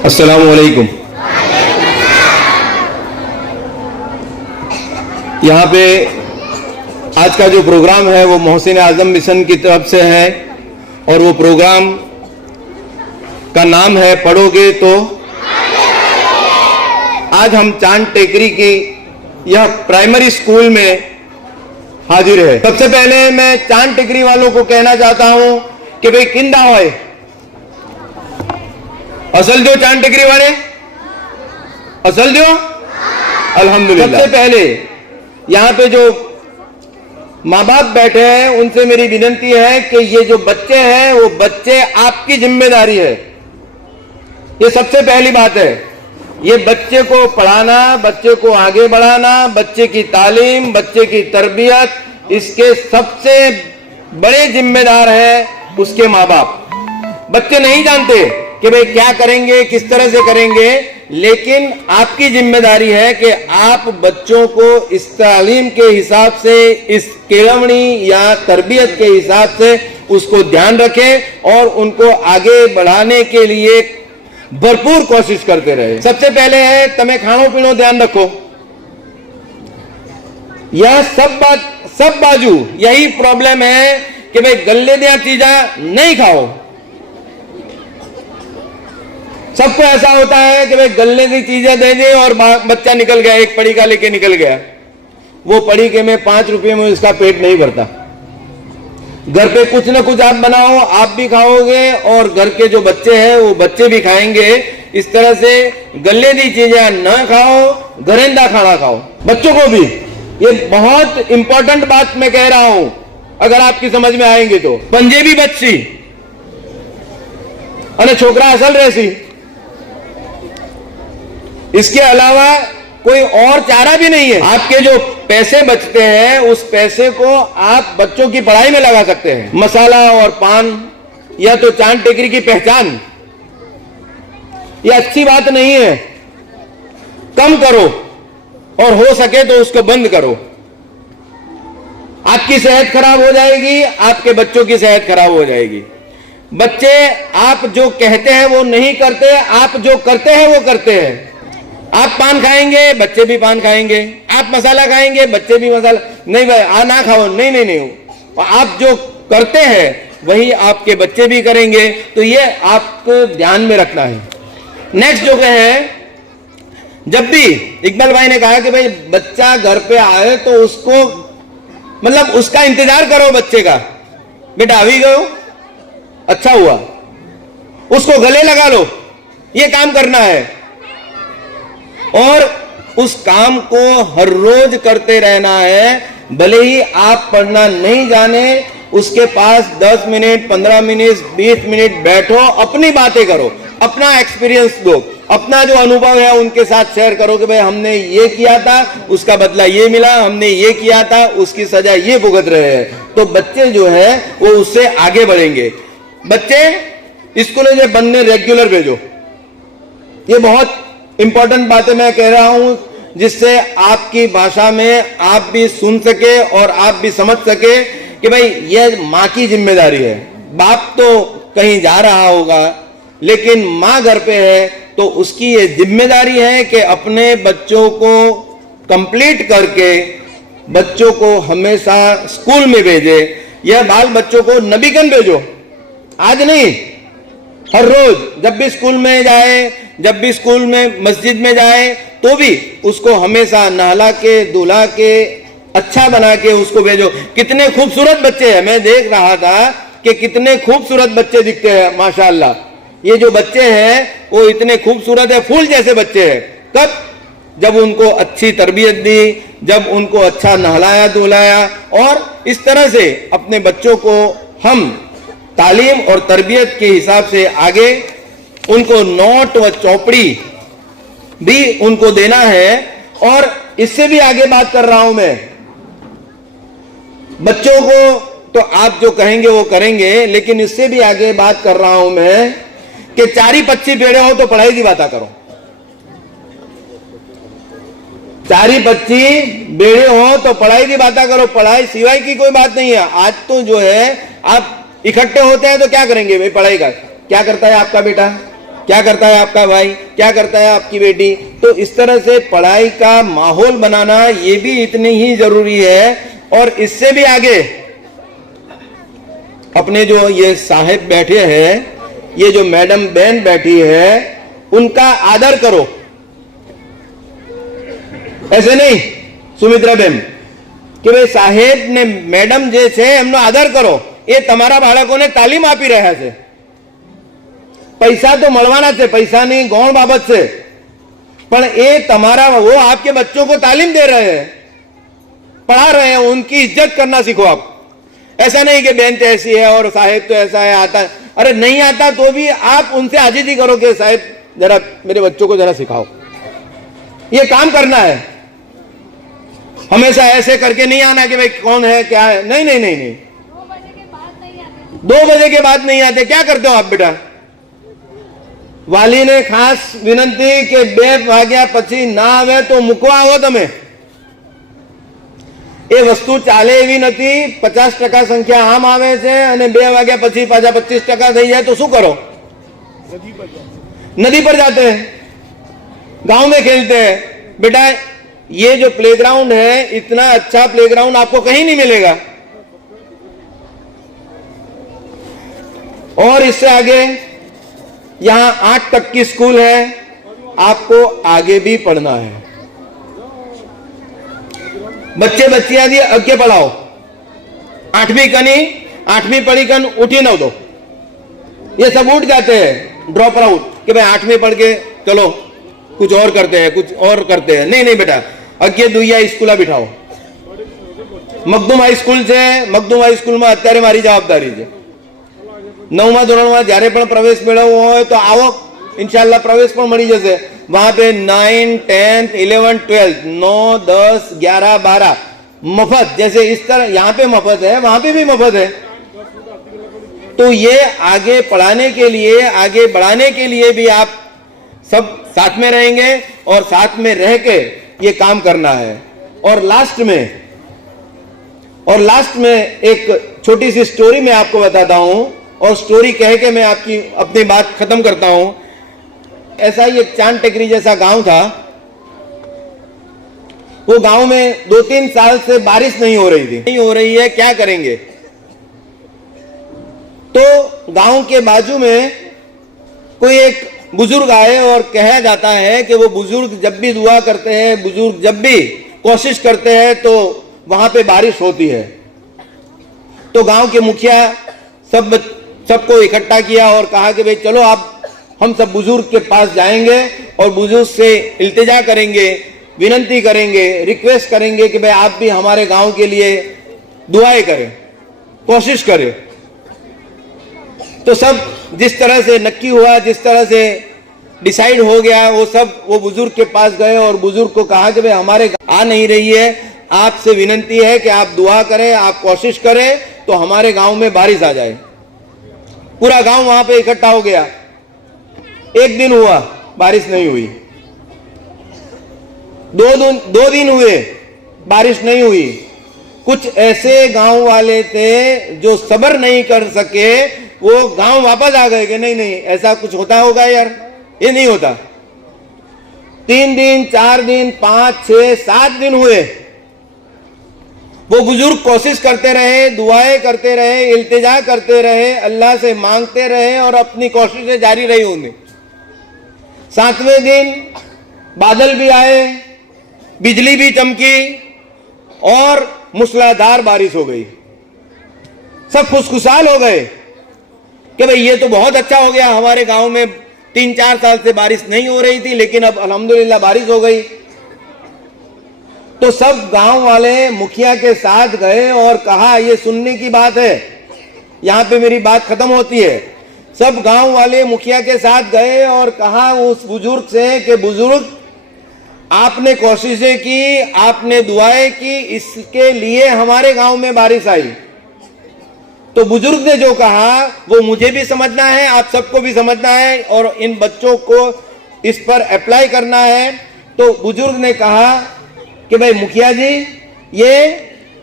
अस्सलामु अलैकुम। यहाँ पे आज का जो प्रोग्राम है वो मोहसिन आजम मिशन की तरफ से है और वो प्रोग्राम का नाम है पढ़ोगे तो। आज हम चांद टेकरी की यह प्राइमरी स्कूल में हाजिर है। सबसे पहले मैं चांद टेकरी वालों को कहना चाहता हूं कि भाई किंदा होए असल जो चांद टेकरी वाले असल जो अल्हम्दुलिल्लाह। सबसे पहले यहाँ पे जो माँ बाप बैठे हैं उनसे मेरी विनती है कि ये जो बच्चे हैं वो बच्चे आपकी जिम्मेदारी है। ये सबसे पहली बात है। ये बच्चे को पढ़ाना, बच्चे को आगे बढ़ाना, बच्चे की तालीम, बच्चे की तरबियत, इसके सबसे बड़े जिम्मेदार है उसके माँ बाप। बच्चे नहीं जानते कि भाई क्या करेंगे, किस तरह से करेंगे, लेकिन आपकी जिम्मेदारी है कि आप बच्चों को इस तालीम के हिसाब से, इस केळवणी या तरबियत के हिसाब से उसको ध्यान रखें और उनको आगे बढ़ाने के लिए भरपूर कोशिश करते रहे। सबसे पहले है तमे खाणो पीणो ध्यान रखो। यह सब बाजू यही प्रॉब्लम है कि भाई गले दिया चीजा नहीं खाओ। सबको ऐसा होता है कि भाई गले की चीजें दे दे और बच्चा निकल गया, एक पड़ी का लेके निकल गया। वो पड़ी के में 5 रुपये में इसका पेट नहीं भरता। घर पे कुछ ना कुछ आप बनाओ, आप भी खाओगे और घर के जो बच्चे हैं वो बच्चे भी खाएंगे। इस तरह से गले की चीजें ना खाओ, घरेंदा खाना खाओ। बच्चों को भी ये बहुत इंपॉर्टेंट बात मैं कह रहा हूं, अगर आपकी समझ में आएंगे तो। पंजेबी बच्ची अरे छोकरा असल रहसी, इसके अलावा कोई और चारा भी नहीं है। आपके जो पैसे बचते हैं उस पैसे को आप बच्चों की पढ़ाई में लगा सकते हैं। मसाला और पान या तो चांद टेकरी की पहचान, ये अच्छी बात नहीं है। कम करो और हो सके तो उसको बंद करो। आपकी सेहत खराब हो जाएगी, आपके बच्चों की सेहत खराब हो जाएगी। बच्चे आप जो कहते हैं वो नहीं करते, आप जो करते हैं वो करते हैं। आप पान खाएंगे बच्चे भी पान खाएंगे, आप मसाला खाएंगे बच्चे भी मसाला। नहीं भाई ना खाओ, नहीं नहीं नहीं। और आप जो करते हैं वही आपके बच्चे भी करेंगे, तो ये आपको ध्यान में रखना है। नेक्स्ट जो है, जब भी इकबाल भाई ने कहा कि भाई बच्चा घर पे आए तो उसको मतलब उसका इंतजार करो। बच्चे का बेटा आ भी गयो, अच्छा हुआ, उसको गले लगा लो, ये काम करना है। और उस काम को हर रोज करते रहना है। भले ही आप पढ़ना नहीं जाने, उसके पास 10 मिनट, 15 मिनट, 20 मिनट बैठो, अपनी बातें करो, अपना एक्सपीरियंस दो, अपना जो अनुभव है उनके साथ शेयर करो कि भाई हमने ये किया था, उसका बदला ये मिला, हमने ये किया था, उसकी सजा ये भुगत रहे हैं। तो बच्चे जो है वो उससे आगे बढ़ेंगे। बच्चे स्कूल में बनने रेगुलर भेजो। ये बहुत इंपॉर्टेंट बातें मैं कह रहा हूं, जिससे आपकी भाषा में आप भी सुन सके और आप भी समझ सके कि भाई यह माँ की जिम्मेदारी है। बाप तो कहीं जा रहा होगा, लेकिन माँ घर पे है तो उसकी ये जिम्मेदारी है कि अपने बच्चों को कंप्लीट करके बच्चों को हमेशा स्कूल में भेजे। यह बाल बच्चों को नबीगन भेजो, आज नहीं, हर रोज जब भी स्कूल में जाए, जब भी स्कूल में मस्जिद में जाए तो भी उसको हमेशा नहला के, धुला के, अच्छा बना के उसको भेजो। कितने खूबसूरत बच्चे हैं, मैं देख रहा था कि कितने खूबसूरत बच्चे दिखते हैं माशाअल्लाह। ये जो बच्चे हैं वो इतने खूबसूरत है, फूल जैसे बच्चे हैं। कब? जब उनको अच्छी तरबियत दी, जब उनको अच्छा नहलाया धुलाया। और इस तरह से अपने बच्चों को हम तालीम और तरबियत के हिसाब से आगे उनको नोट व चौपड़ी भी उनको देना है। और इससे भी आगे बात कर रहा हूं मैं, बच्चों को तो आप जो कहेंगे वो करेंगे, लेकिन इससे भी आगे बात कर रहा हूं मैं कि 4-25 बेड़े हो तो पढ़ाई की बात करो। 4-25 बेड़े हो तो पढ़ाई की बात करो। पढ़ाई सिवाय की कोई बात नहीं है। आज तो जो है आप इकट्ठे होते हैं तो क्या करेंगे भाई, पढ़ाई का क्या करता है आपका बेटा, क्या करता है आपका भाई, क्या करता है आपकी बेटी। तो इस तरह से पढ़ाई का माहौल बनाना ये भी इतनी ही जरूरी है। और इससे भी आगे अपने जो ये साहब बैठे हैं, ये जो मैडम बहन बैठी है, उनका आदर करो। ऐसे नहीं सुमित्रा बहन कि भाई साहेब ने मैडम जे છે એમનો આદર કરો, એ તમારા બાળકોને તાલીમ આપી રહ્યા છે। પૈસા તો મળવાના છે, પૈસાની ગૌણ બાબત છે, પણ એ તમારા वो आपके बच्चों को तालीम दे रहे हैं, पढ़ा रहे हैं, उनकी इज्जत करना सीखो आप। ऐसा नहीं कि बहन तो ऐसी है और साहेब तो ऐसा है, आता है। अरे नहीं आता तो भी आप उनसे आजीजी करो कि साहेब जरा मेरे बच्चों को जरा सिखाओ, ये काम करना है। हमेशा ऐसे करके नहीं आना कि भाई कौन है क्या है, नहीं नहीं नहीं नहीं। 2 बजे के बाद नहीं आते, क्या करते हो आप बेटा? वाली ने खास विनंती कि 2 वाग्या પછી ના આવે તો મૂકવા આવો તમે। એ વસ્તુ ચાલે એવી નથી। 50% સંખ્યા આમ આવે છે અને 2 વાગ્યા પછી પાછા 25% થઈ જાય તો શું કરો? नदी पर जाते हैं, गांव में खेलते हैं। बेटा ये जो प्लेग्राउंड है, इतना अच्छा प्लेग्राउंड आपको कहीं नहीं मिलेगा। और इससे आगे यहां 8 तक की स्कूल है, आपको आगे भी पढ़ना है। बच्चे बच्चियां दी अगे पढ़ाओ। 8वीं कनी 8वीं पढ़ी कन उठी न दो, ये सब उठ जाते हैं ड्रॉप आउट कि भाई 8वीं पढ़ के चलो कुछ और करते हैं, कुछ और करते हैं। नहीं नहीं बेटा, अगे दुइया स्कूल बिठाओ। मखदूम हाई स्कूल છે, मखदूम हाई स्कूल में અત્યારે મારી જવાબદારી છે। 9મા ધોરણમાં જ્યારે પણ પ્રવેશ મેળવવો હોય તો આવો, ઇન્શાલ્લાહ પ્રવેશ પણ મળી જશે। वहां पे 9, 10, 11, 12 9, 10, 11, 12 मफत। जैसे इस तरह यहाँ पे मफत है, वहां पे भी मफत है। तो ये आगे पढ़ाने के लिए, आगे बढ़ाने के लिए भी आप सब साथ में रहेंगे और साथ में रह के ये काम करना है। और लास्ट में एक छोटी सी स्टोरी मैं आपको बताता हूं, और स्टोरी कह के मैं आपकी अपनी बात खत्म करता हूं। ऐसा ही एक चांद टेकरी जैसा गांव था। वो गांव में 2-3 साल से बारिश नहीं हो रही थी, नहीं हो रही है, क्या करेंगे? तो गांव के बाजू में कोई एक बुजुर्ग आए और कहा जाता है कि वो बुजुर्ग जब भी दुआ करते हैं, बुजुर्ग जब भी कोशिश करते हैं तो वहां पे बारिश होती है। तो गांव के मुखिया सबको इकट्ठा किया और कहा कि भाई चलो आप हम सब बुजुर्ग के पास जाएंगे और बुजुर्ग से इल्तिजा करेंगे, विनंती करेंगे, रिक्वेस्ट करेंगे कि भाई आप भी हमारे गांव के लिए दुआएं करें, कोशिश करें। तो सब जिस तरह से नक्की हुआ, जिस तरह से डिसाइड हो गया, वो बुजुर्ग के पास गए और बुजुर्ग को कहा कि भाई हमारे आ नहीं रही है, आपसे विनंती है कि आप दुआ करें, आप कोशिश करें तो हमारे गांव में बारिश आ जाए। पूरा गांव वहां पे इकट्ठा हो गया। 1 दिन हुआ, बारिश नहीं हुई। 2 दिन हुए, बारिश नहीं हुई। कुछ ऐसे गांव वाले थे जो सब्र नहीं कर सके, वो गांव वापस आ गए कि नहीं नहीं ऐसा कुछ होता होगा यार, ये नहीं होता। 3 दिन, 4 दिन, 5, 6, 7 दिन हुए। वो बुजुर्ग कोशिश करते रहे, दुआएं करते रहे, इल्तिजा करते रहे, अल्लाह से मांगते रहे और अपनी कोशिशें जारी रही होंगी। 7वें दिन बादल भी आए, बिजली भी चमकी और मूसलाधार बारिश हो गई। सब खुशखुशाल हो गए कि भाई ये तो बहुत अच्छा हो गया, हमारे गांव में 3-4 साल से बारिश नहीं हो रही थी, लेकिन अब अल्हम्दुलिल्लाह बारिश हो गई। तो सब गांव वाले मुखिया के साथ गए और कहा, ये सुनने की बात है, यहां पे मेरी बात खत्म होती है। सब गांव वाले मुखिया के साथ गए और कहा उस बुजुर्ग से कि बुजुर्ग, आपने कोशिशें की, आपने दुआएं की, इसके लिए हमारे गांव में बारिश आई। तो बुजुर्ग ने जो कहा वो मुझे भी समझना है, आप सबको भी समझना है और इन बच्चों को इस पर अप्लाई करना है। तो बुजुर्ग ने कहा कि भाई मुखिया जी, ये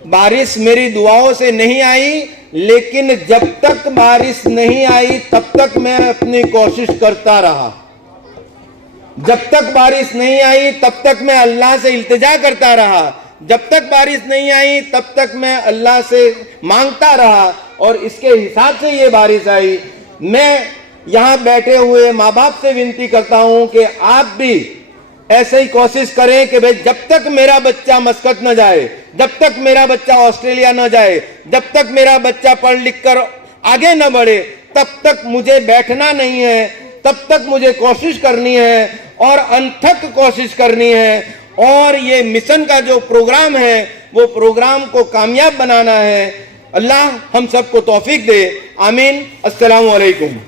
बारिश मेरी दुआओं से नहीं आई, लेकिन जब तक बारिश नहीं आई तब तक मैं अपनी कोशिश करता रहा। जब तक बारिश नहीं आई तब तक मैं अल्लाह से इल्तिजा करता रहा। जब तक बारिश नहीं आई तब तक मैं अल्लाह से मांगता रहा और इसके हिसाब से ये बारिश आई। मैं यहाँ बैठे हुए माँ बाप से विनती करता हूँ कि आप भी ऐसे ही कोशिश करें कि भाई जब तक मेरा बच्चा मस्कत न जाए, जब तक मेरा बच्चा ऑस्ट्रेलिया न जाए, जब तक मेरा बच्चा पढ़ लिख कर आगे न बढ़े, तब तक मुझे बैठना नहीं है, तब तक मुझे कोशिश करनी है और अनथक कोशिश करनी है और ये मिशन का जो प्रोग्राम है वो प्रोग्राम को कामयाब बनाना है। अल्लाह हम सबको तौफीक दे। आमीन। अस्सलामु अलैकुम।